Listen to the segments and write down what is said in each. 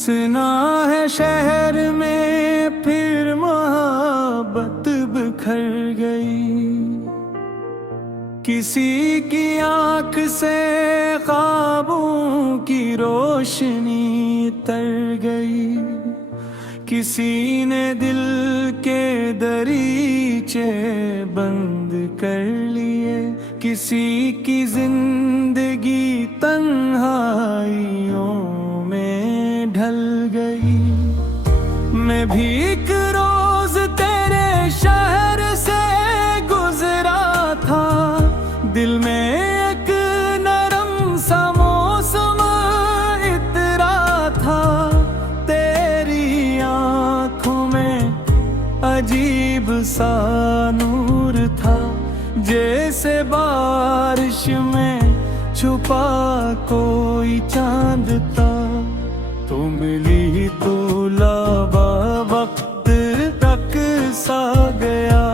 सुना है शहर में फिर मोहब्बत बिखर गई, किसी की आंख से ख्वाबों की रोशनी तर गई। किसी ने दिल के दरीचे बंद कर लिए, किसी की जिंदगी तन्हाइयों में ढल गई। मैं भी एक रोज तेरे शहर से गुजरा था, दिल में एक नरम सा मौसम इतरा था। तेरी आंखों में अजीब सा नूर था, जैसे बारिश में छुपा कोई चांद था। तो मिली तो लावा वक्त तक सा गया,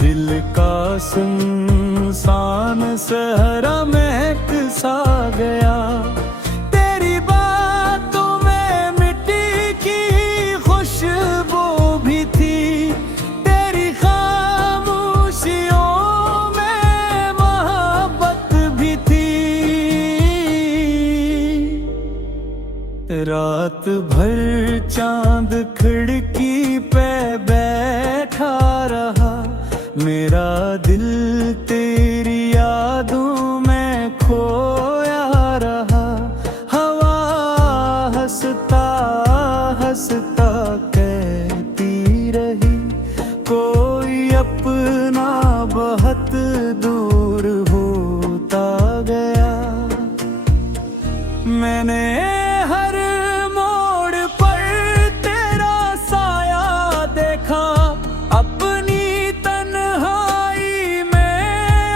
दिल का सुनसान सहरा महक सा गया। तेरी बातों में मिट्टी की खुशबू भी थी, तेरी खामोशियों में मोहब्बत भी थी। रात भर चांद खिड़की पे बैठा रहा, मेरा दिल तेरी यादों में खोया रहा। हवा हंसता हंसता कहती रही, कोई अपना बहुत दूर होता गया। मैंने हर मोड़ पर तेरा साया देखा, अपनी तन्हाई में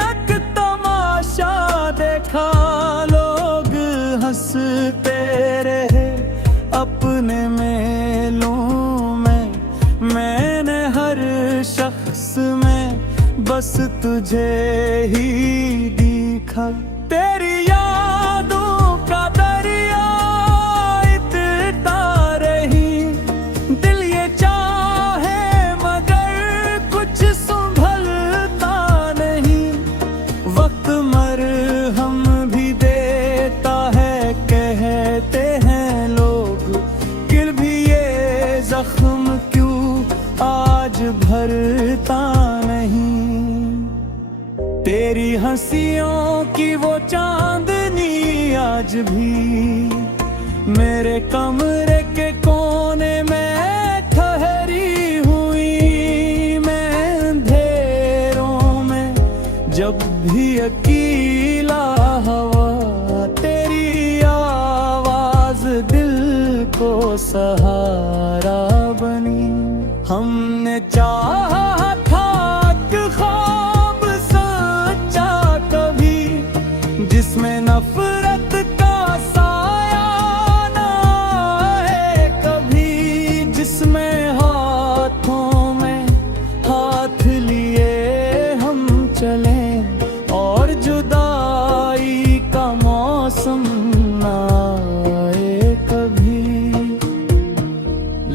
एक तमाशा देखा। लोग हंसते रहे अपने मेलों में, मैंने हर शख्स में बस तुझे ही देखा। तेरी यादों का दरिया इतना रही, दिल ये चाहे मगर कुछ संभलता नहीं। वक्त मरहम भी देता है कहते हैं लोग, फिर भी ये जख्म क्यों आज भरता नहीं। तेरी हंसियों की वो चांदनी आज भी मेरे कमरे के कोने में ठहरी हुई। मैं अंधेरों में जब भी अकेला हवा, तेरी आवाज दिल को सहारा बनी। हमने चाहा था कि ख्वाब सच्चा कभी, जिसमें नफरत का साया ना है कभी, जिसमें हाथों में हाथ लिए हम चलें और जुदाई का मौसम ना आए कभी।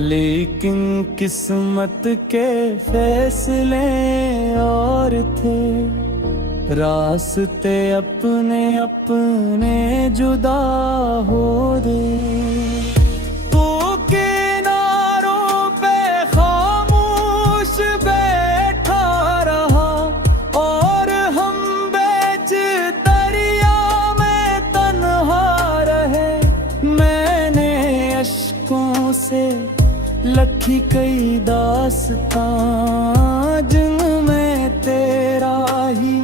लेकिन किस्मत के फैसले और थे, रास्ते अपने अपने जुदा हो गए। तू किनारों पे खामोश बैठा रहा, और हम बीच दरिया में तन्हा रहे। मैंने अश्कों से लखी कई दास्तां, जिनमें तेरा ही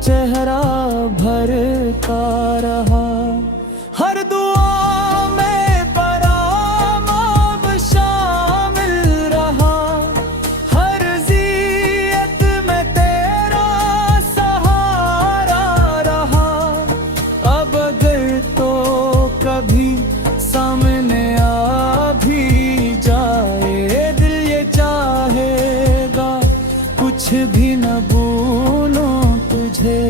चेहरा भर का रहा। हर दुआ में पराम शामिल रहा, कुछ भी न भूलूं तुझे।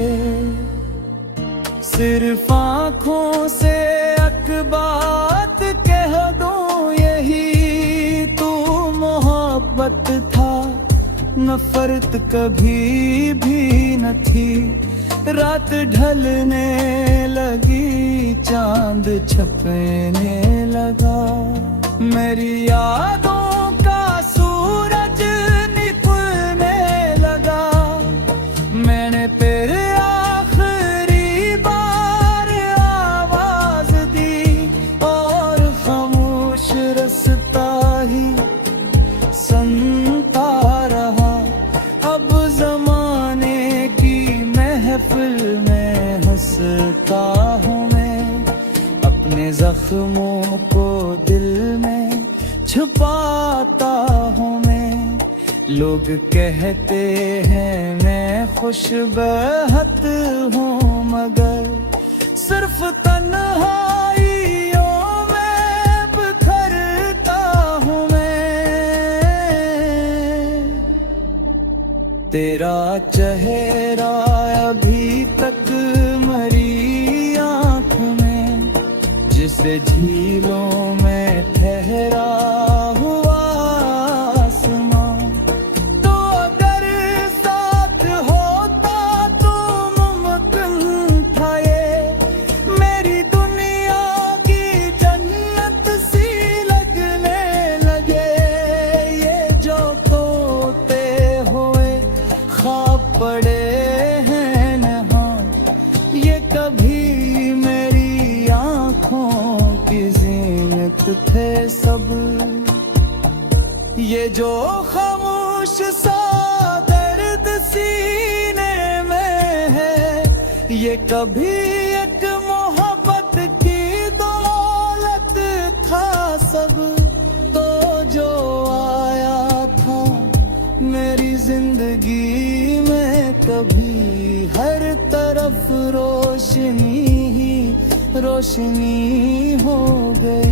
सिर्फ आँखों से एक बात कह दूं, यही तू मोहब्बत था, नफरत कभी भी न थी। रात ढलने लगी, चांद छपने लगा, मेरी यादों का सूरज निकलने लगा। मैंने फिर आखिरी बार आवाज दी और खामोश रास्ता ही सुनता रहा। अब जमाने की महफिल में हंसता हूँ मैं, अपने जख्मों को दिल में छुपाता हूँ मैं। लोग कहते हैं मैं खुशबख्त हूँ, मगर सिर्फ तन्हाइयों में बिखरता हूँ मैं। तेरा चेहरा अभी तक मरी आँख में, जिसे झीलों में ठहरा हुआ आसमां। तो अगर साथ होता तो मुमकिन था ये, मेरी दुनिया की जन्नत सी लगने लगे। ये जो खोते हुए ख्वाब पड़े हैं नहा, ये कभी मेरी आँखों की ज़ीनत थे सब। ये जो खामोश सा दर्द सीने में है, ये कभी एक मोहब्बत की दौलत था सब। तो जो आया था मेरी जिंदगी में, कभी हर तरफ रोशनी ही रोशनी हो गई।